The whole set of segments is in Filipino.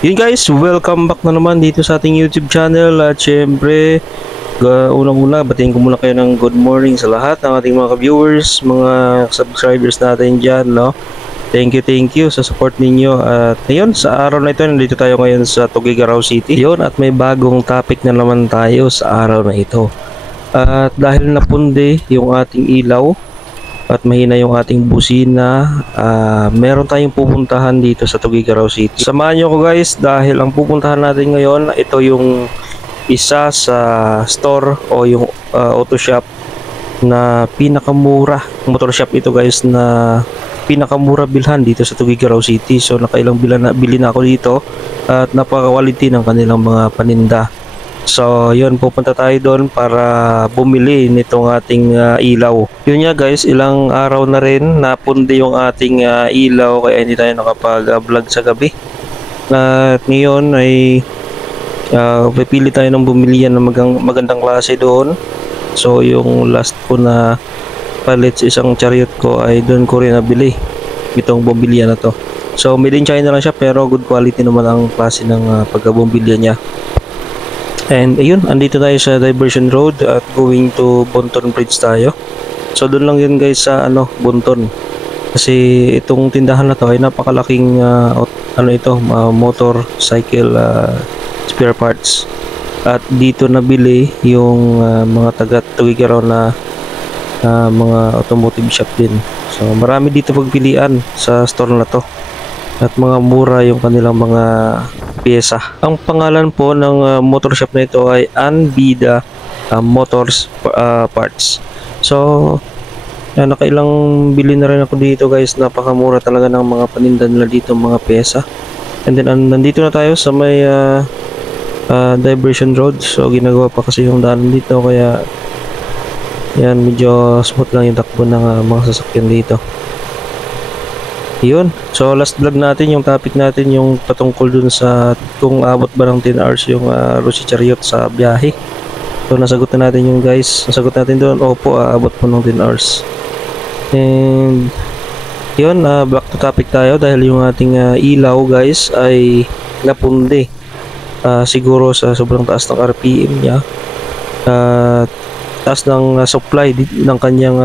Yun guys, welcome back na naman dito sa ating YouTube channel. At syempre, unang-una, batiin ko muna kayo ng good morning sa lahat ng ating mga viewers, mga subscribers natin dyan, no? Thank you sa support ninyo. At ngayon, sa araw na ito, nandito tayo ngayon sa Tuguegarao City. Yun, at may bagong topic na naman tayo sa araw na ito. At dahil napundi yung ating ilaw, at mahina yung ating busina, meron tayong pupuntahan dito sa Tuguegarao City. Samahan nyo ko guys dahil ang pupuntahan natin ngayon, ito yung isa sa store o yung auto shop na pinakamura. Motor shop ito guys na pinakamura bilhan dito sa Tuguegarao City. So nakailang bili na ako dito at napaka-quality ng kanilang mga paninda. So yun, pupunta tayo doon para bumili nitong ating ilaw. Yun nga guys, ilang araw na rin napundi yung ating ilaw kaya hindi tayo nakapag-vlog sa gabi. At ngayon ay pipili tayo ng bumili yan ng magandang klase doon. So yung last ko na palit sa isang chariot ko ay doon ko rin nabili itong bumbilian na to. So made in China lang siya pero good quality naman ang klase ng pagkabumbilya niya. And ayun, andito tayo sa Diversion Road at going to Bonton Bridge tayo. So doon lang yun guys sa Bonton. Kasi itong tindahan na to ay napakalaking motorcycle spare parts. At dito nabili yung mga taga Tuguegarao na mga automotive shop din. So marami dito pagpilian sa store na to. At mga mura yung kanilang mga pyesa. Ang pangalan po ng motor shop na ito ay Anbida Motors Parts. So nakailang bili na rin ako dito guys. Napakamura talaga ng mga paninda nila dito, mga pyesa. And then nandito na tayo sa may Diversion Road. So ginagawa pa kasi yung daan dito kaya yan, medyo smooth lang yung takbo ng mga sasakyan dito. Yun. So last vlog natin, yung topic natin yung patungkol dun sa kung abot ba ng 10 hours yung Rusi Chariot sa biyahe. So nasagot na natin yung guys. Nasagot natin doon, opo, abot po ng 10 hours. And yun, back to topic tayo dahil yung ating ilaw guys ay napundi. Siguro sa sobrang taas ng RPM niya. Taas ng supply ng kanyang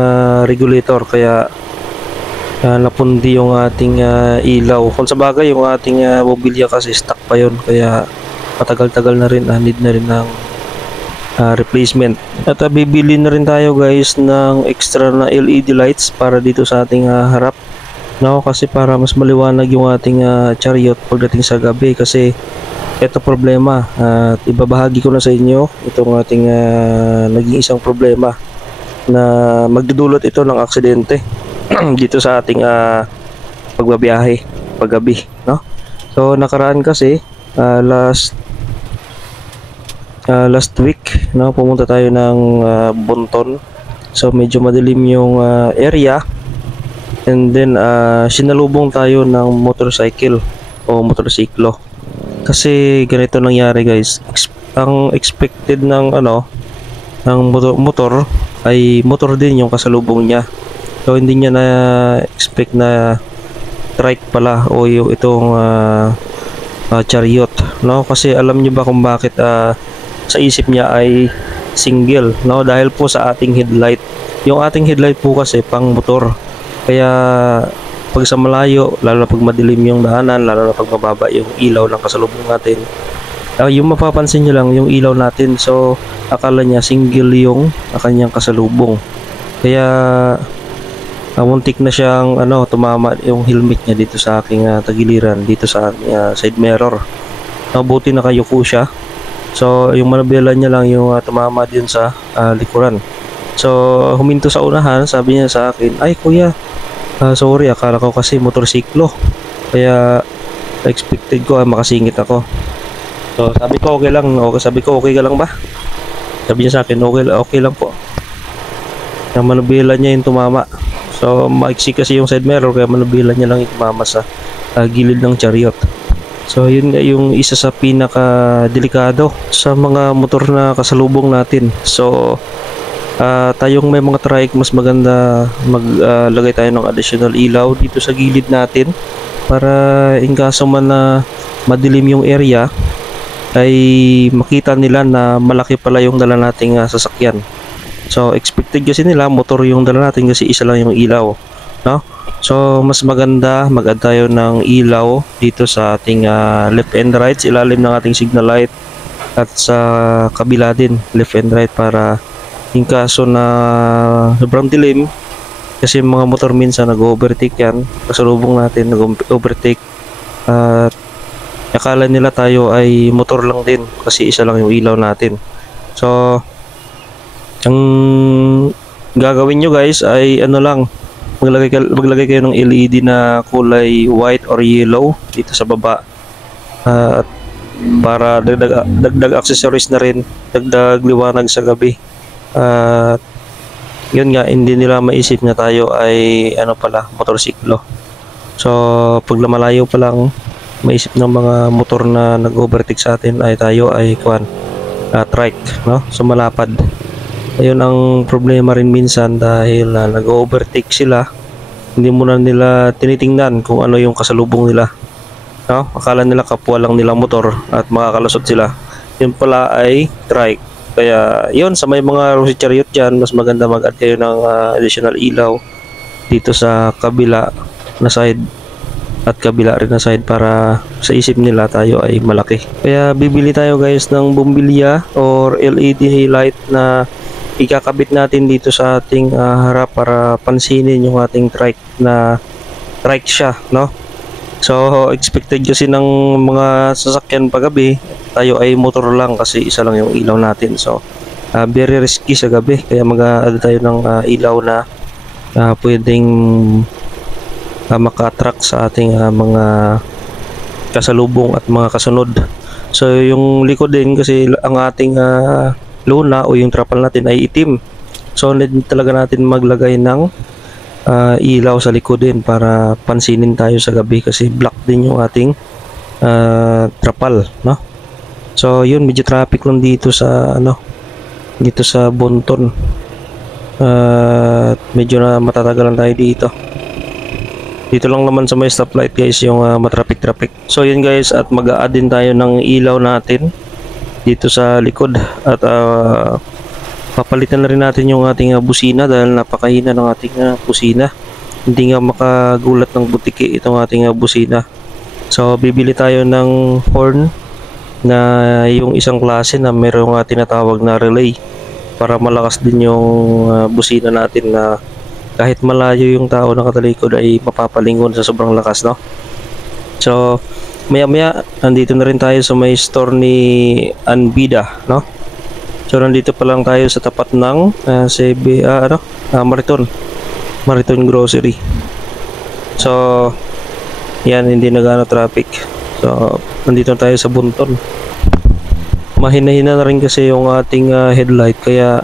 regulator kaya napundi yung ating ilaw. Kung sa bagay yung ating mobilya kasi stock pa yun kaya matagal-tagal na rin, need na rin ng replacement. At bibili na rin tayo guys ng extra na LED lights para dito sa ating harap, no? Kasi para mas maliwanag yung ating chariot pagdating sa gabi. Kasi ito problema at ibabahagi ko na sa inyo itong ating naging isang problema na magdudulot ito ng aksidente dito sa ating pagbabiyahe paggabi, no? So nakaraan kasi last week, no, pumunta tayo ng Bonton. So medyo madilim yung area and then sinalubong tayo ng motorcycle o motorsiklo. Kasi ganito nangyari guys, ang expected ng ng motor ay motor din yung kasalubong niya. So hindi niya na expect na trike pala o yung itong chariot, no? Kasi alam niyo ba kung bakit sa isip niya ay single, no? Dahil po sa ating headlight. Yung ating headlight po kasi pang motor. Kaya pag sa malayo, lalo na pag madilim yung daanan, lalo na pag mababa yung ilaw ng kasalubong natin, yung mapapansin niyo lang yung ilaw natin. So akala niya single yung kanyang kasalubong. Kaya muntik na siyang tumama yung helmet niya dito sa aking tagiliran, dito sa side mirror. Mabuti nakayuko siya. So yung manabela niya lang yung tumama din sa likuran. So huminto sa unahan, sabi niya sa akin, "Ay kuya, sorry, akala ko kasi motorsiklo. Kaya expected ko makasingit ako." So sabi ko okay lang, sabi ko okay ka lang ba? Sabi niya sa akin, okay lang po. Yung manabela niya yung tumama. So maiksi kasi yung side mirror kaya manubila niya lang itumama sa gilid ng chariot. So yun nga yung isa sa pinaka delikado sa mga motor na kasalubong natin. So tayong may mga trike, mas maganda maglagay tayo ng additional ilaw dito sa gilid natin para in kaso man na madilim yung area ay makita nila na malaki pala yung dala nating sasakyan. So expected kasi nila motor yung dala natin kasi isa lang yung ilaw, no? So mas maganda mag-add tayo ng ilaw dito sa ating left and right, ilalim ng ating signal light, at sa kabila din left and right, para in kaso na sobrang dilim, kasi mga motor minsan nag-overtake yan, kasalubong natin nag-overtake at akala nila tayo ay motor lang din kasi isa lang yung ilaw natin. So ang gagawin nyo guys ay ano lang, maglagay kayo ng LED na kulay white or yellow dito sa baba, at para dagdag accessories na rin, dagdag liwanag sa gabi. At yun nga, hindi nila maisip na tayo ay ano pala, motorsiklo. So pag lumalayo pa lang, maisip ng mga motor na nag-overtake sa atin ay tayo ay trike, no? So malapad. Ayun ang problema rin minsan, dahil nag-overtake sila, hindi muna nila tinitingnan kung ano yung kasalubong nila, no? Akala nila kapwa lang nila motor at makakalusot sila, yun pala ay trike. Kaya yun, sa may mga Rosy Chariot dyan, mas maganda mag-add kayo ng additional ilaw dito sa kabila na side at kabila rin na side, para sa isip nila tayo ay malaki. Kaya bibili tayo guys ng bumbilya or LED light na ikakabit natin dito sa ating harap para pansinin yung ating trike na trike siya, no? So expected kasi ng mga sasakyan paggabi tayo ay motor lang kasi isa lang yung ilaw natin. So very risky sa gabi, kaya mag-add tayo ng ilaw na pwedeng maka-attract sa ating mga kasalubong at mga kasunod. So yung likod din, kasi ang ating luna o yung trapal natin ay itim, so need talaga natin maglagay ng ilaw sa likod din para pansinin tayo sa gabi, kasi black din yung ating trapal, no? So yun, medyo traffic lang dito sa dito sa Bonton, medyo na matatagalan tayo dito. Dito lang naman sa may stoplight guys yung matraffic. So yun guys, at mag-a-add din tayo ng ilaw natin dito sa likod, at papalitan na rin natin yung ating busina dahil napakahina ng ating busina. Hindi nga makagulat ng butiki itong ating busina. So bibili tayo ng horn na yung isang klase na mayroong tinatawag na relay, para malakas din yung busina natin, na kahit malayo yung tao na katalikod ay mapapalingon sa sobrang lakas, no? So maya andito na rin tayo sa may store ni Anbida, no? So nandito pa lang tayo sa tapat ng Mariton Grocery. So yan, hindi na gaano traffic. So nandito tayo sa Bonton. Mahina-hina na rin kasi yung ating headlight, kaya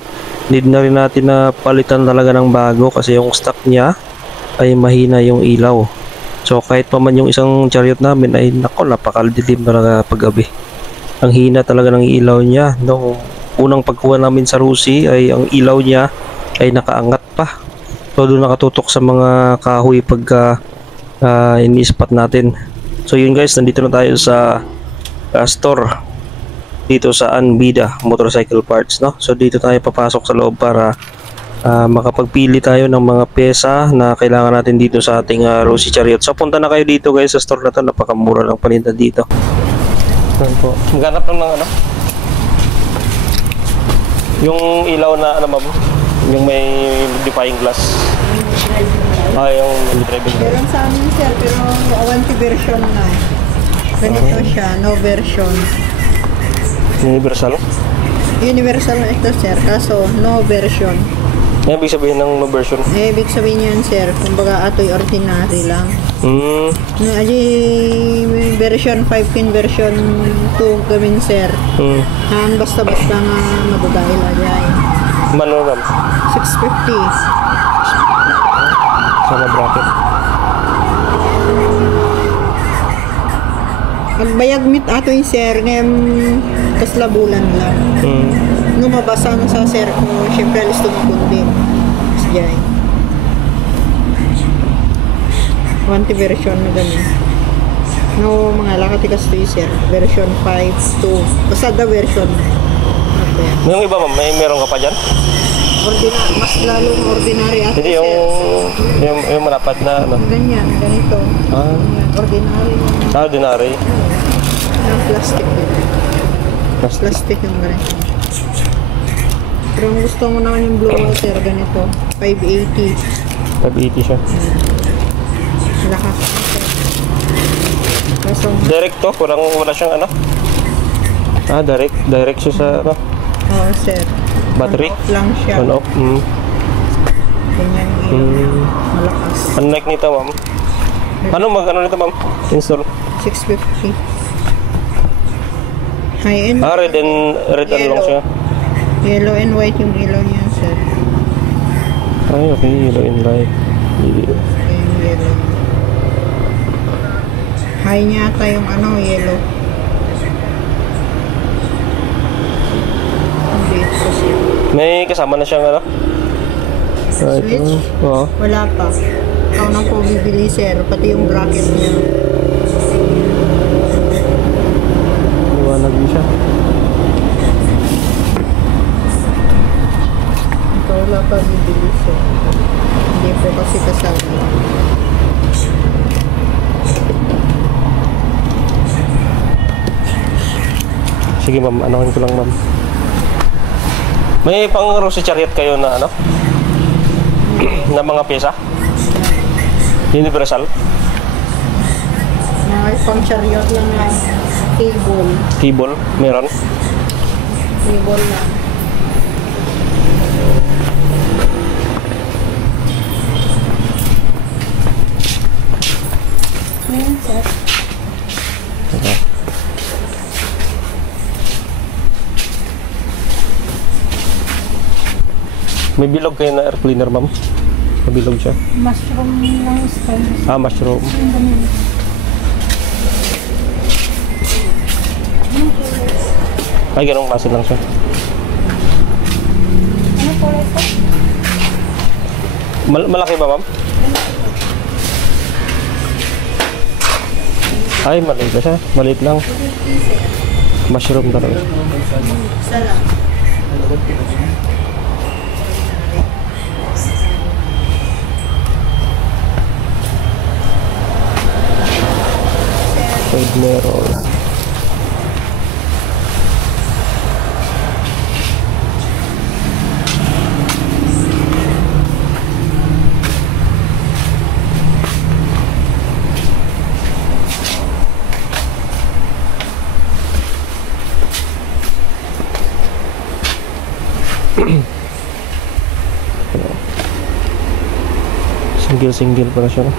need na rin natin na palitan talaga ng bago, kasi yung stock niya ay mahina yung ilaw. So kahit pa man yung isang chariot namin ay napakadilim talaga paggabi. Ang hina talaga ng ilaw niya. Nung unang pagkuha namin sa Rosy ay ang ilaw niya ay nakaangat pa. So doon nakatutok sa mga kahoy pagka ini-spot natin. So yun guys, nandito na tayo sa store dito sa Anbida Motorcycle Parts, no? So dito tayo papasok sa loob para makapagpili tayo ng mga pyesa na kailangan natin dito sa ating Rosy Chariot. So punta na kayo dito guys sa store na to, napakamura lang paninda dito. Yan po. Maghanap lang ng yung ilaw na yung may defying glass. Yung driving glass. Meron sa amin sir, pero awanti version na. Ganito siya, no version. Universal? Universal na ito sir, kaso no version. Ano ibig sabihin ng no version? Ibig sabihin yan sir, kumbaga ato'y ordinary lang. Aji version 5 kin version 2 gamin sir. Basta-basta nga madadahil ajay. Manual? 650. Sama bracket. Magbayag mit ato yung sir, ngayong kaslabulan lang. Nung mabasa na sa sir ko, syempre alis tumakundi. Siyay. 20 version na ganun. No, mga lakatikas to sir. Version 5 to. Basta the version. Okay. Yung iba ma'am, meron ka pa dyan? Ordinary, mas lalong ordinary ate Hindi, sir. yung marapat na ano. Ganyan, ganito. Ah, Ordinary. ordinary. Yung plastic din. Plastic. Plastic yung ganito. Pero kung gusto mo naman yung blue water, ganito. 580. 580 siya. Lakas. Kaso, Direct to, wala siyang ano? Ah, direct siya sa ano? oh sir. Battery? On-off lang siya. On off. Ganyan yung malakas. Unlike nito ma'am. Ano nito ma'am? Install. 650. High-end. Ah, red ano lang siya. Yellow and white yung ilaw niya, sir. Ay, okay, yellow and light. Yung yellow. High niya ata yung ano, yellow. Hindi ito siya. May kasama na siyang ano? Switch? Oo. Wala pa. Ikaw na po bibili, sir. Pati yung bracket niya. Liwanag din siya. Ikaw wala pa bibili, sir. Hindi po kasi kasama. Sige ma'am, anohin ko lang ma'am. May pang Rosy Chariot kayo na ano? Na mga pyesa? Universal? Mga pang chariot lang lang. Cable. Cable? Meron? Cable lang. Ayan, sir. Okay. May bilog kayo na air cleaner ma'am? Mabilog siya. Mushroom lang style. Ah, mushroom. Ay, ganong klase lang siya. Ano po ito? Malaki ba ma'am? Ay, maliit na siya. Maliit lang. Mushroom talaga. Isa lang. Side mirror. Single pala siya. No?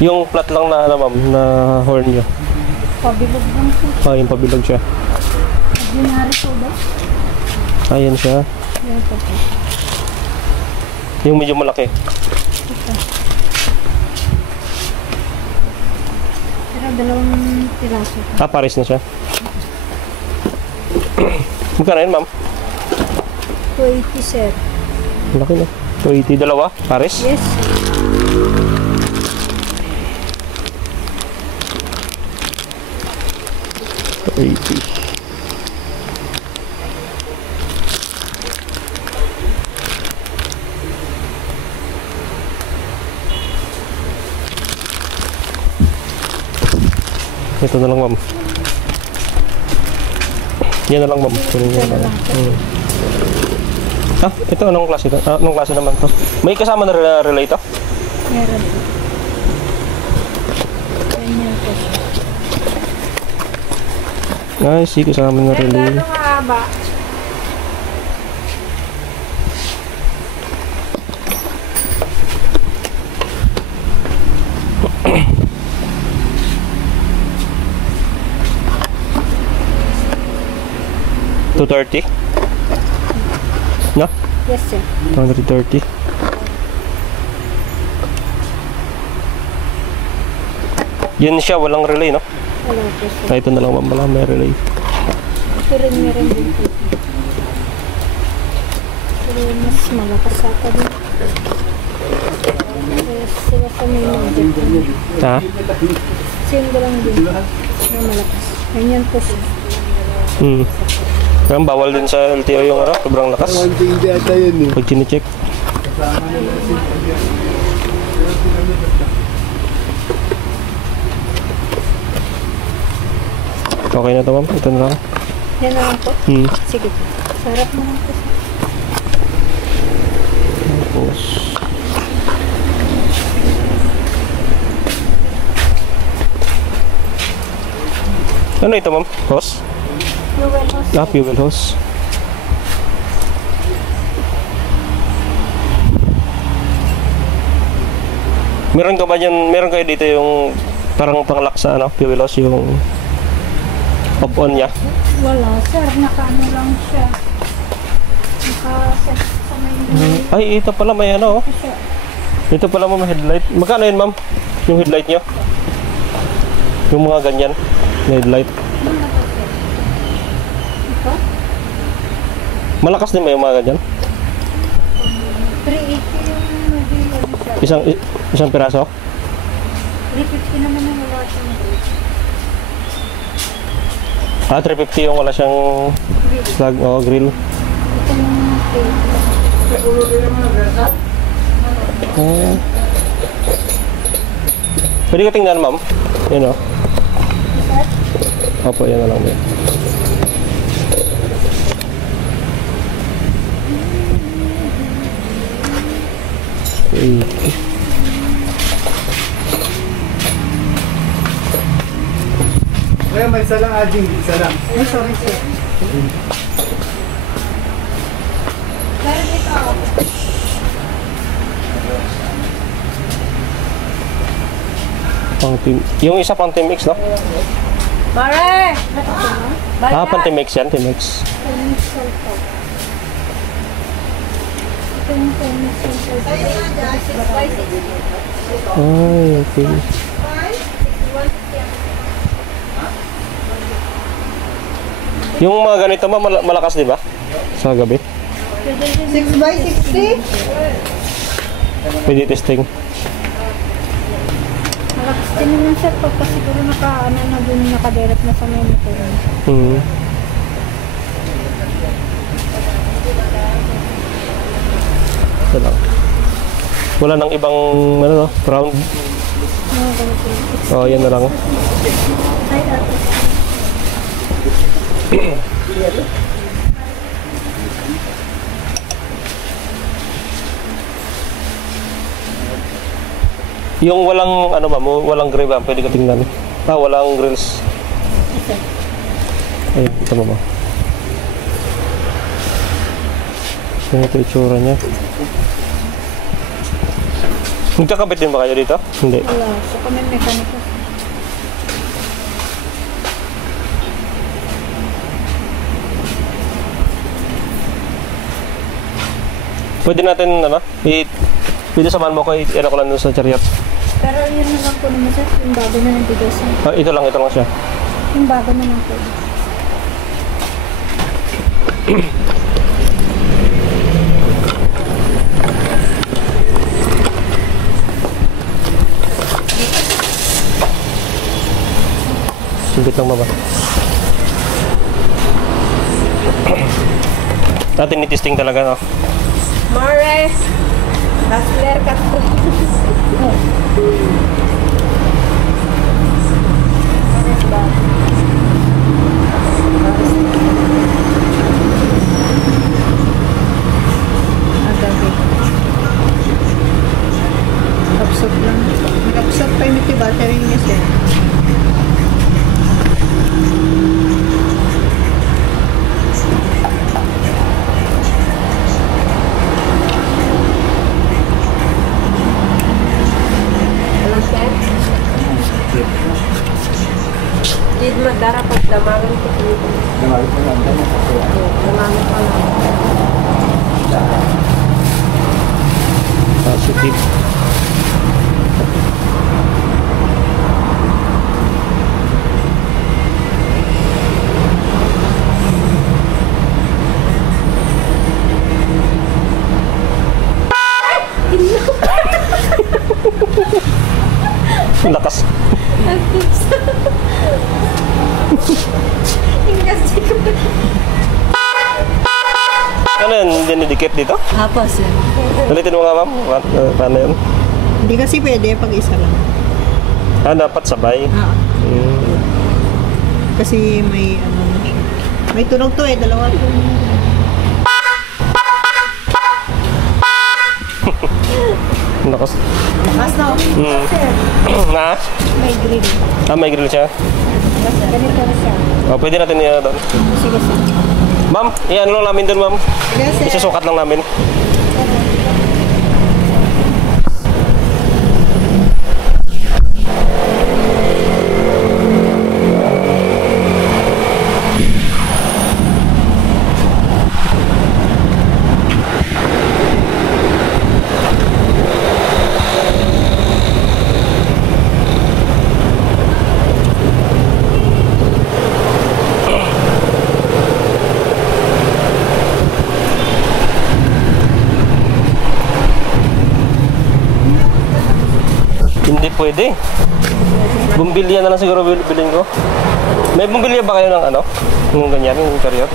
Yung flat lang na ano ma'am, na horn niya. Pabilog lang po. Ah, yung pabilog siya. Ordinary po ba? Ayan siya. Yan po po. Yung medyo malaki. Pero dalawang piraso. Ah, pares na siya. Magkano yun ma'am? 280, sir. Malaki na. 280 dalawa? Pares? Yes. $80. Ito na lang ma'am. Yan na lang ma'am. Kunin niyo na lang. Ah, ito anong klase ito? Ah, anong klase naman to? May kasama na relay to? Meron po. Ganyan po siya. Ay, si kasama na relay. Gano'ng haba? $230? No? Yes, sir. 230. Yun siya, walang relay, no? Wala po, sir. Ah, ito na lang ma'am, wala may relay. Ito rin meron din po. mas malakas ata din. Sila sa may magic. Ha? Single lang din. Na malakas. Ganyan po siya. Kaya bawal din sa LTO yung ano, sobrang lakas. Pag chine-check. Okay na to, ma'am. Ito na lang. Yan na lang po. Sige po. Sarap naman po siya. Tapos... Ano ito, ma'am? Hose? Fuel hose. Fuel hose. Meron ka ba dyan, meron kayo dito yung parang panglock sa ano, fuel hose, yung pop-on niya? Wala, sir. Naka-ano lang siya. Naka-set sa may... Ay, ito pala may ano, oh. Siya. Ito pala may headlight. Magkano yun, ma'am? Yung headlight nyo? Yung mga ganyan, na headlight. Ito? Malakas din ba yung mga ganyan? 380 yung nag-iwan siya. Isang piraso? 350 naman yung wala siyang rate. 350 yung wala siyang flag o grill. Ito yung Pwede ko tingnan, ma'am. Yan o. Opo, yan na lang din. Kaya may isa lang, Ading. Isa lang. Ay, sorry sir. Meron ito. Pang team. Yung isa pang Team X, no? Mare! Pang Team X yan, Team X. Ay, okay. Yung mga ganito, ma'am, malakas, di ba? Sa gabi. 6x60? Pwede testing. Malakas din naman siya pagka siguro naka-ano na dun nakadirect na sa may motor. Ito lang. Wala nang ibang ano, no? Round. Oh, yan na lang. Ay, ate. Yung walang ano ba, walang grill ba? Pwede ka tingnan. Walang grills. Ay, ito mo ba? Ito itsura niya. Nagkakabit din ba kayo dito? Hindi. Wala. So kami mekaniko. Pwede natin, ano, pwede samahan mo ko, ano ko lang dun sa chariot. Pero yun na lang po naman sir. Yung bago na ng bigas. Ito lang siya. Yung bago na lang po. Singkit lang ba? Natin ni-testing talaga, no? Mare! Hustler ka po. Kapsot lang. Kapsot pa yung battery niya siya. Did madara pag damagan ko dito. Damagan ko lang. Damagan ko lang. Positive. Lakas. Kasi ko. Ano yun? Dinidikit dito? Apa, sir. Ulitin mo nga, ma'am. Paano yun? Hindi kasi pwede pag isa lang. Dapat sabay. Kasi may ano na siya. May tunog to eh, dalawa to. Lakas. Lakas na. Na? May grill. May grill siya. Ganito na siya. Pwede natin yan doon. Sige, sir. Ma'am, iyan lang namin doon, ma'am. Yes, sir. Isusukat lang namin. Hindi pwede. Bumbilya na lang siguro bilhin ko. May bumbilya ba kayo ng ano? Yung ganyan, yung chariot?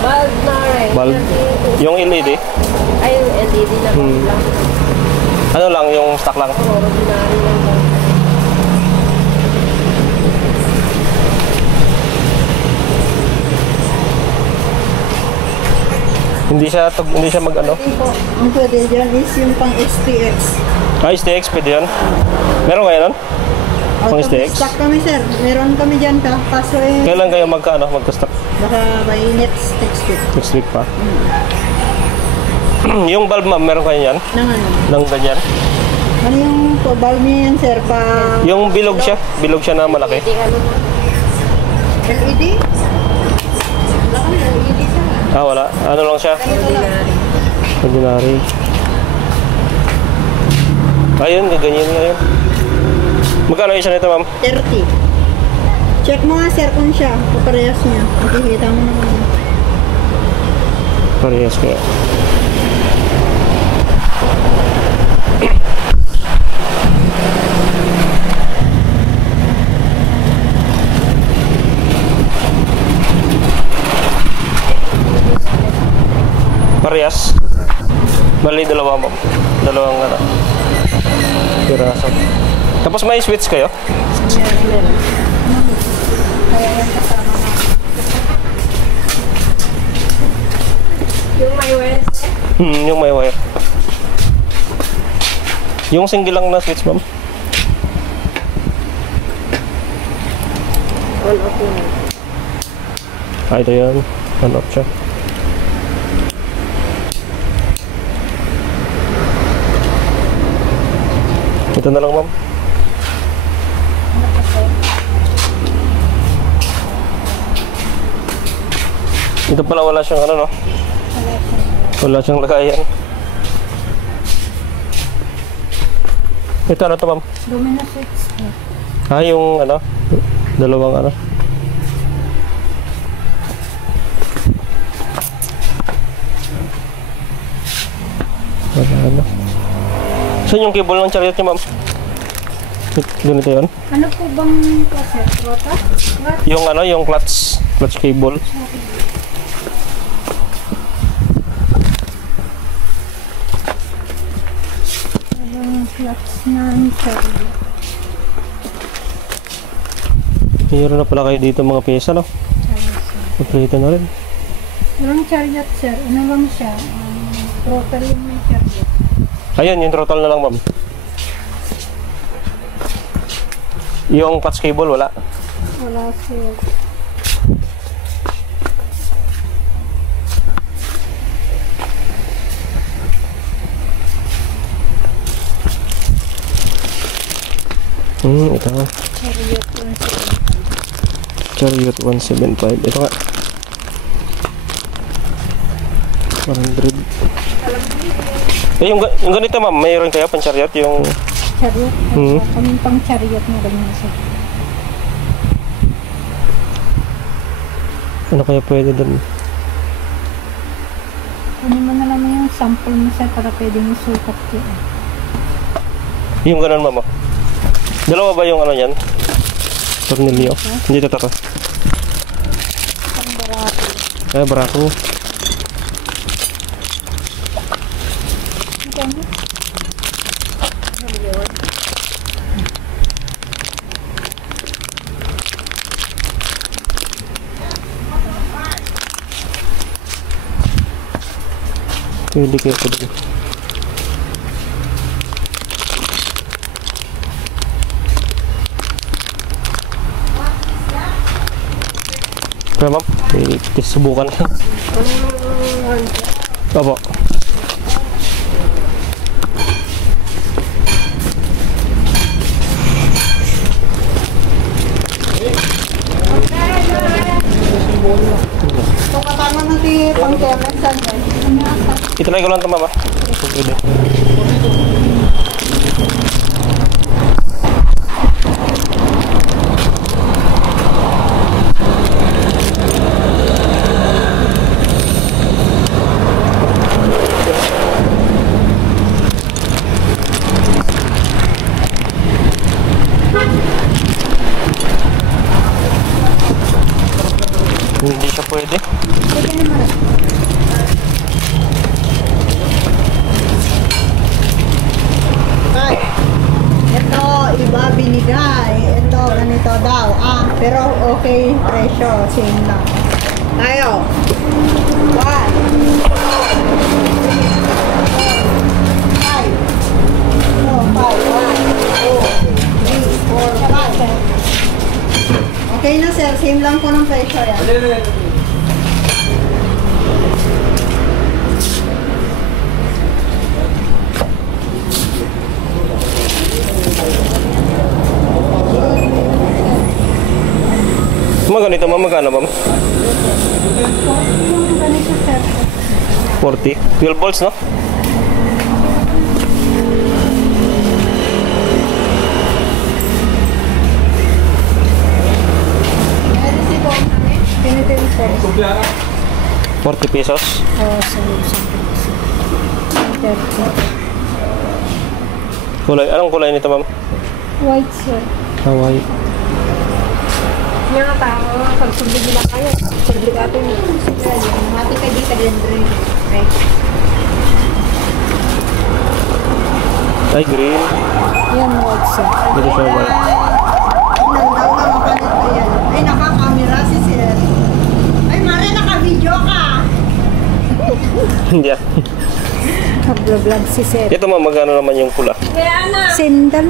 Bulb na rin. Bulb? Yung LED? Ay, yung LED na bulb lang. Ano lang, yung stock lang? Ordinary lang daw. Hindi siya mag ano? Ang pwede dyan is yung pang STX. STX, pwede yan. Meron kayo nun? Pang Out of STX? stock kami, sir. Meron kami dyan ka. Kaso eh, Kailan kayo magka-stock? baka by next week. Next week pa. Yung bulb, ma'am, meron kayo yan? Nang ano? Nang ganyan? Ano yung bulb niya yan, sir? Yung bilog siya na malaki. Hindi ano mo. LED? Wala kami LED, sir. Wala. Ano lang siya? Ordinary. Ordinary. Ayun, ganyan nga yun. Magkano isa nito, ma'am? 30. Check mo nga, sir, kung siya. Kaparehas niya. Makikita mo naman. Parehas kaya. Parehas. Bali, dalawa mo. Dalawang ano. Piraso. Tapos may switch kayo? Kaya yan kasama na. Yung may wire. Yung may wire. Yung single lang na switch, ma'am? On off yun. Ito yan. On off siya. Ito na lang, ma'am. Ito pala wala siyang ano, no? Wala siyang lagayan. Ito ano to, ma'am? Domino switch. Yung ano? Dalawang ano? Wala ano? Saan yung cable ng chariot niya, ma'am? Ganito yun? Ano po bang cassette? Rota? What? Yung ano, yung clutch cable. Clutch ng chariot. Mayroon na pala kayo dito mga pyesa, no? Complete na rin. Yung chariot, sir, ano lang siya? Throttle yung may chariot. Ayun, yung throttle na lang, ma'am. Yung clutch cable, wala. Wala, sir. Ito. Chariot 175. Chariot 175. Ito nga. 100. Yung ganito, ma'am, mayroon kayo pang chariot, yung... Chariot? Kaming pang chariot na ganyan, sir. Ano kaya pwede doon? Kunin mo na naman yung sample mo, sir, para pwede mo sukat yun. Yung ganun, ma'am. Dalawa ba yung ano yan? Tornilyo? Hindi ito to. Ay, barato. Pwede kayo po dito. Kaya ma'am, subukan lang. Opo. So, katama ng pang-kemet saan yan? Itry ko lang ito ma'am ah. Pwede. Hindi siya pwede. Ay, ito, iba binigay. Ito, ganito daw. Pero okay yung presyo. Same lang. Tayo. 1, 2, 3, 4, 5. Okay na sir, same lang po ng presyo yan. Mga ganito ma'am, magkano ma'am? Yung ganito sir. 40? 12 volts no? Ganito yung sir. 40 pesos? Oo, sir. Kulay, anong kulay nito ma'am? White sir. Hawaii. Yung tao, pag sublig lang kayo, sublig ato yung Mati ka di ka din rin. Okay. Ay, green. yan white sir. Dito siya white. Nandaw na makalit ka yan. Ay, nakakamera si sir. Ay, Mare, naka-video ka. Hindi ah. Nag-vlog si sir. Ito ma'am, magkano naman yung pula? Sendal.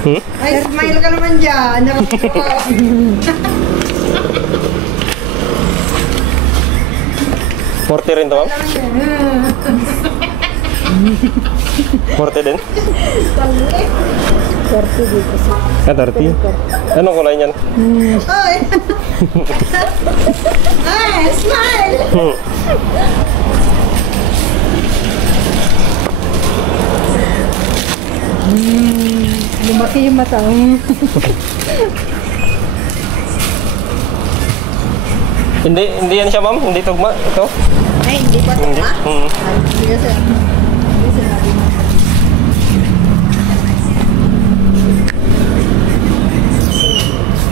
Hmm? Ay, smile ka naman dyan. Naka-video ka. 40 rin to ma'am? 40 din? 30 dito sir. Ah, 30? Anong kulay niyan? Ay. Ay, smile. Lumaki yung mata. Hindi yan siya ma'am? Hindi tugma? Ito? Ay, hindi pa ito, Hindi. ha? Ay, sige, sir. Hindi, sinabi mo.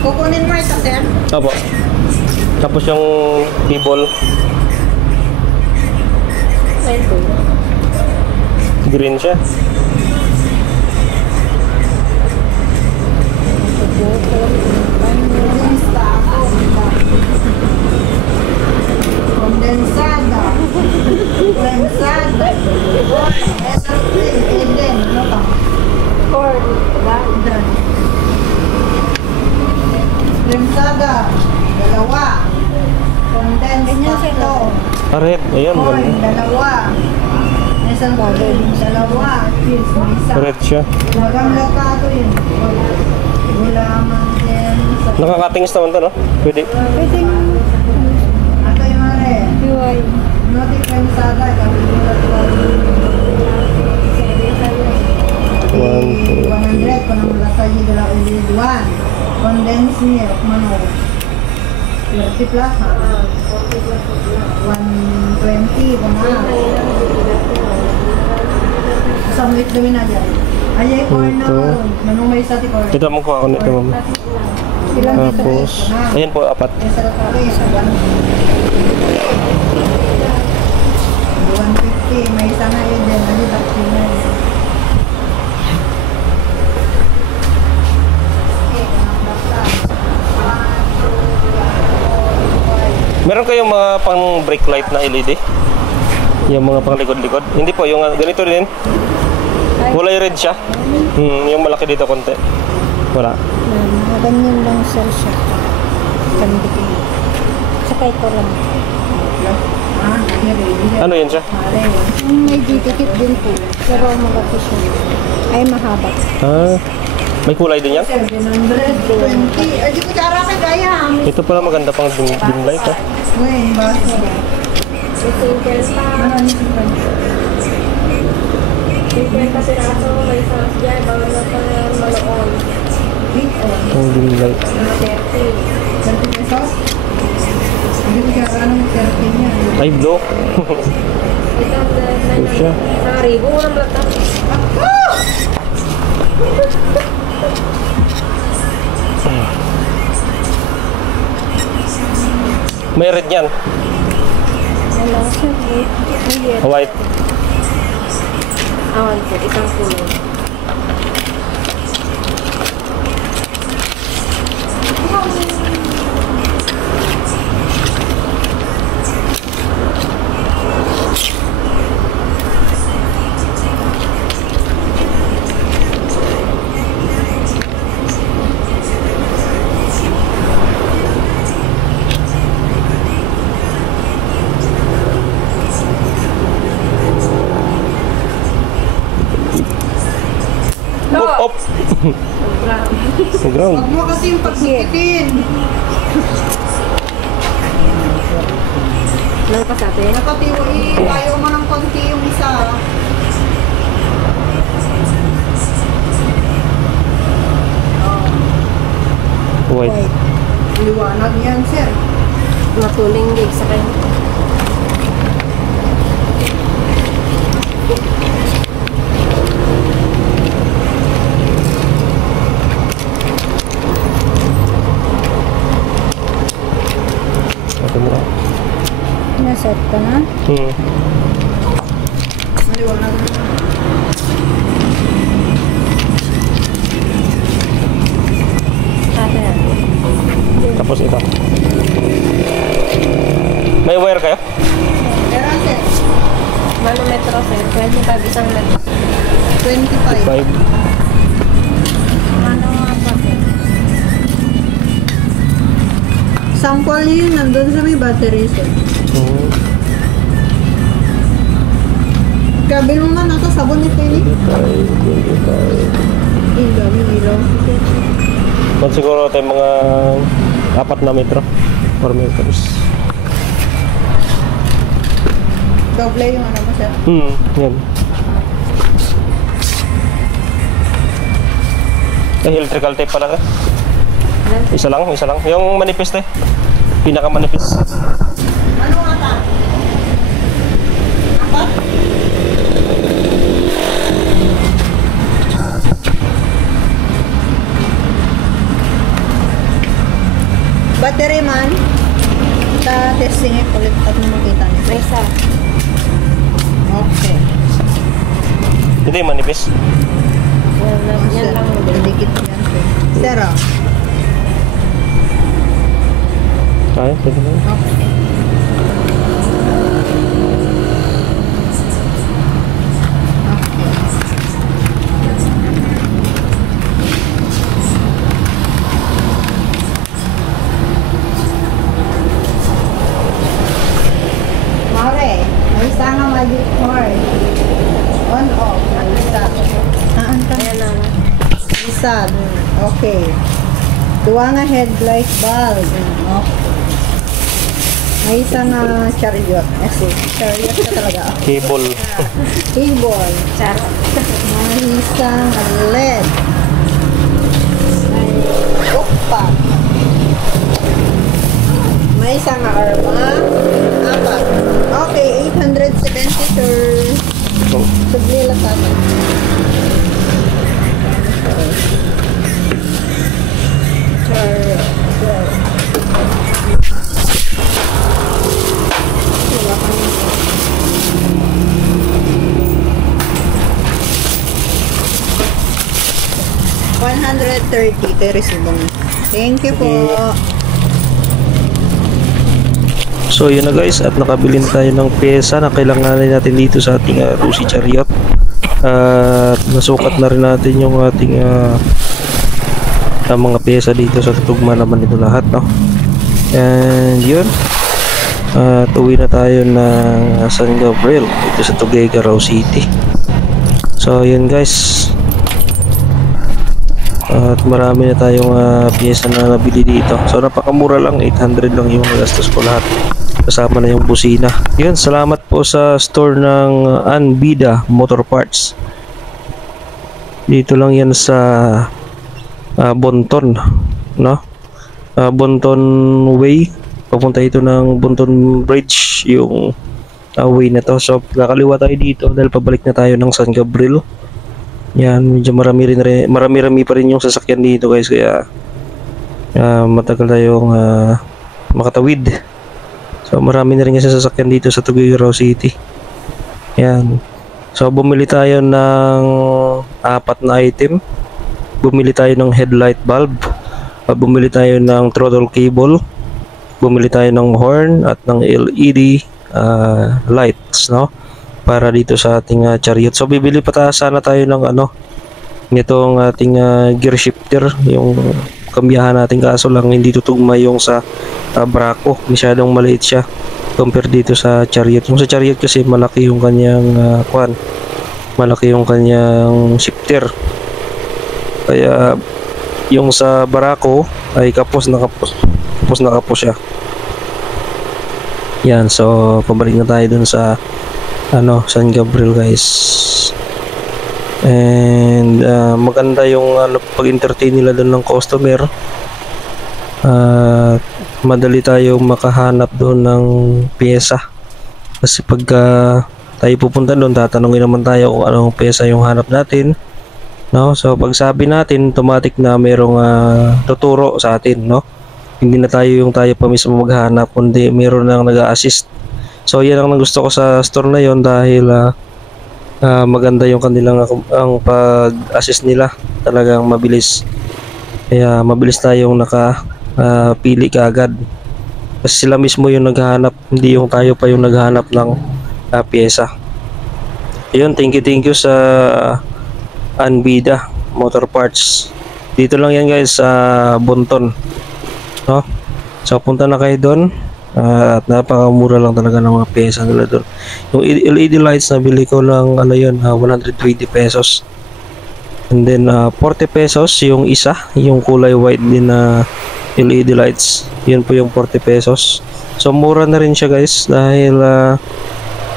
Kukunin mo ito, sir. Opo. Tapos yung cable. Green siya. Kondensada. Kondensada. SRP. And then, ano pa? Cord. Kondensada. Dalawa. Kondensado. Red. Ayan. Corn. Ganda. Dalawa. Isang dalawa. Isa. Red siya. Maganda ka ito yun. Gulaman din. Nakakatingis naman to no? Pwede. Pwede Ato yung mare. UI. Noti kondensada. One, two. 100 kung ang lasa hidra individual. Condensed milk, manok. 30 plus ha? 120 kung na. Isang week gawin na dyan. Ayay ko na. Ito. Manong may sa tipo. Ito mo ko ako nito, ma'am. Ilang Tapos, ayan po, 4. Sa kapatid, sa 150, may isa nga yun din. Ano ba? Meron kayong mga pang brake light na LED? Yung mga pang likod-likod? Hindi po, yung ganito din. Kulay red siya. Yung malaki dito konti. Wala. Mga ganyan lang sir siya. Kandikin. Saka ito lang. Ano yan siya? May dikit din po. Pero malaki siya. Ay mahaba. Ah, may kulay din yan? 720. Ay, di ko tara ka gaya. Ito pala maganda pang dim light, ha? Ngayon, basta. Ito yung kelsa. Yung kelsa siraso. May sauce dyan. Bawal na pa maloon. Pang dim light. 30 pesos? Hindi ko tara ng 30 niya. Ay, blue. Ito ang Ito siya. ribo ng lata. May red yan. Wala siya. Wait. White. Awan po. Isang kulay. Up, up. Ground. Huwag mo kasi yung pagsikitin. Lang pa sa atin. Nakatiwa tayo mo ng konti yung isa. White. Liwanag yan, sir. Matuling gig sa kanya. Ito mo. Naset ka na? Maliwanag na. Ate natin. Tapos ito. May wire kayo? Pero, sir, Manometro sir. 25 isang metro. 25. 5. Ano nga pa sir? Sample niyo yun, nandun sa may battery, sir. Kabil mo man ito, sabon nito yun. Ang dami ilaw. Ba't siguro tayo mga 4 na metro? 4 meters. Doble yung ano mo, sir. Yan. Electrical tape pala ka? Isa lang. Yung manipis te. Pinaka manipis. Ano nga ta? Apat? Battery man. Ta testing it ulit at makita niyo. May isa. Okay. Ito yung manipis. Yan lang. Dikit yan, sir. Zero. Kaya, pwede na. Okay. Mare, may isa nga magic cord. On, off. May isa. Saan ka? Ayan na. Isa. Okay. Duwa nga headlight bulb. Okay. May isa nga chariot. Chariot na talaga. Cable. Cable. Charot. May isang LED. May ukpa. May isang arma. Apat. Okay, 870 sir. Oh. Sublila sa atin. 130 kay resibo na. Thank you po. So yun na guys, at nakabili na tayo ng pyesa na kailanganin natin dito sa ating Rusi Chariot. At nasukat na rin natin yung ating mga pyesa dito sa tutugma naman ito lahat, no? And yun, at uwi na tayo ng San Gabriel dito sa Tuguegarao City. So yun guys, at marami na tayong pyesa na nabili dito. So napakamura lang, 800 lang yung gastos ko lahat, kasama na yung busina. Yun, salamat po sa store ng Anbida Motor Parts. Dito lang yan sa Bonton, no? Bonton Way. Papunta ito ng Bonton Bridge, yung way na to. So kakaliwa tayo dito dahil pabalik na tayo ng San Gabriel. Yan, medyo marami pa rin yung sasakyan dito guys, kaya matagal tayong makatawid. So marami na rin yung sasakyan dito sa Tuguegarao City. Yan. So bumili tayo ng 4 na item. Bumili tayo ng headlight bulb, bumili tayo ng throttle cable, bumili tayo ng horn at ng LED lights, no? Para dito sa ating chariot. So bibili pa sana tayo ng nitong ating gear shifter, yung kambiyahan natin, kaso lang hindi tutugma yung sa Braco. Masyadong maliit siya compare dito sa chariot. Yung sa chariot kasi malaki yung kanyang malaki yung kanyang shifter, kaya yung sa Braco ay kapos na kapos siya. Yan, so pabalik na tayo dun sa San Gabriel guys. And maganda yung pag-entertain nila dun ng customer. Madali tayo makahanap doon ng pyesa, kasi pagka tayo pupunta doon, tatanungin naman tayo kung anong pyesa yung hanap natin, no? So pag sabi natin, automatic na merong tuturo sa atin, no? Hindi na tayo pa mismo maghanap, kundi meron nang nag-a-assist. So yan ang gusto ko sa store na yon, dahil maganda yung kanilang ang pag-assist nila, talagang mabilis. Kaya mabilis tayong pili kaagad, kasi sila mismo yung naghahanap, hindi yung tayo pa yung naghahanap ng pyesa. Ayun, thank you sa Anbida Motor Parts. Dito lang yan guys sa Bonton, no? So punta na kayo doon, at napakamura lang talaga ng mga pyesa nila doon. Yung LED lights na bili ko lang 120 pesos. And then 40 pesos yung isa, yung kulay white din na LED lights. Yun po yung 40 pesos. So mura na rin siya guys, dahil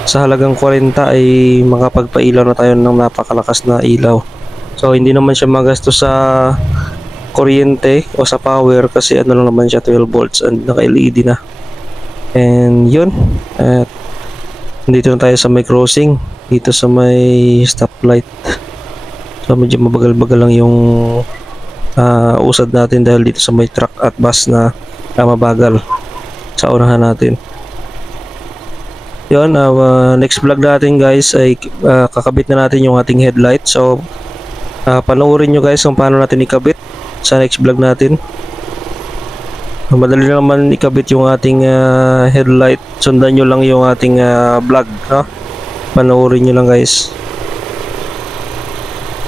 sa halagang 40 ay makapagpailaw na tayo ng napakalakas na ilaw. So hindi naman siya magastos sa kuryente o sa power, kasi lang naman siya, 12 volts and naka LED na. And yun, at dito na tayo sa may crossing, dito sa may stoplight. So medyo mabagal-bagal lang yung usad natin, dahil dito sa may truck at bus na mabagal sa unahan natin. Yun, next vlog natin guys ay kakabit na natin yung ating headlight. So panoorin nyo guys kung paano natin ikabit sa next vlog natin. Madali naman ikabit yung ating headlight. Sundan nyo lang yung ating vlog, no? Panoorin nyo lang guys.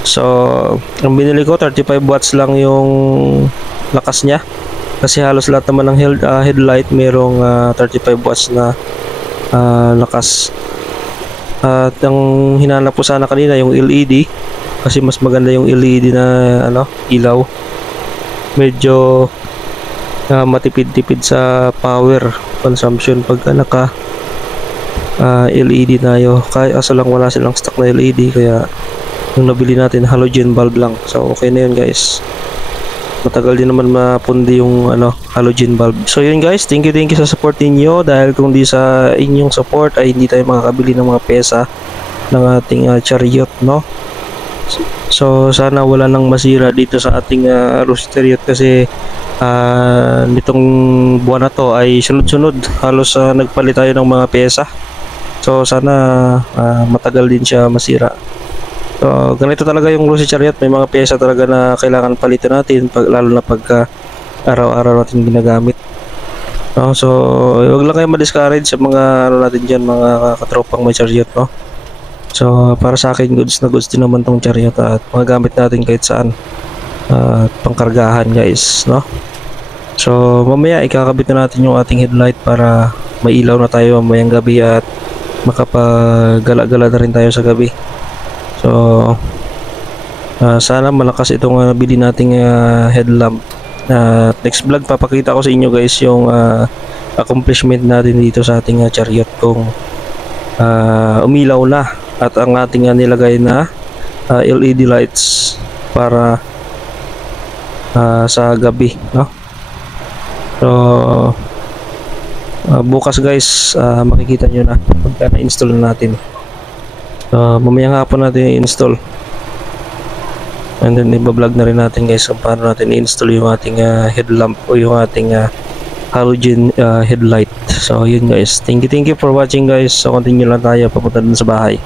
So ang binili ko 35 watts lang yung lakas niya, kasi halos lahat naman ng headlight merong 35 watts na lakas. At ang hinanap ko sana kanina yung LED, kasi mas maganda yung LED na ilaw. Medyo matipid-tipid sa power consumption pagka naka LED tayo. Kaya asa lang wala silang stock na LED, kaya yung nabili natin halogen bulb lang. So okay na yun guys. Matagal din naman mapundi yung halogen bulb. So yun guys, thank you sa support ninyo, dahil kung di sa inyong support ay hindi tayo makakabili ng mga pyesa ng ating chariot, no? So sana wala nang masira dito sa ating Rusi Chariot, kasi nitong buwan na to ay sunod-sunod halos nagpalit tayo ng mga pyesa. So sana matagal din siya masira. So ganito talaga yung Lucy Chariot, may mga pyesa talaga na kailangan palitan natin lalo na pagka araw-araw natin ginagamit. No, so huwag lang kayo ma-discourage sa mga ano natin diyan, mga katropang may Chariot, no. So para sa akin goods na goods din naman tong Chariot at magagamit natin kahit saan. Pangkargahan guys, no. So mamaya ikakabit na natin yung ating headlight para may ilaw na tayo mamayang gabi at makapagala-gala na rin tayo sa gabi. So sana malakas itong nabili nating headlamp. Next vlog papakita ko sa inyo guys yung accomplishment natin dito sa ating Chariot kung umilaw na at ang ating nilagay na LED lights para sa gabi, no. So bukas guys makikita nyo na pagka na-install na natin. Mamaya hapon natin i-install and then i-vlog na rin natin guys kung paano natin i-install yung ating headlamp o yung ating halogen headlight. So yun guys, thank you for watching guys. So continue lang tayo papunta dun sa bahay.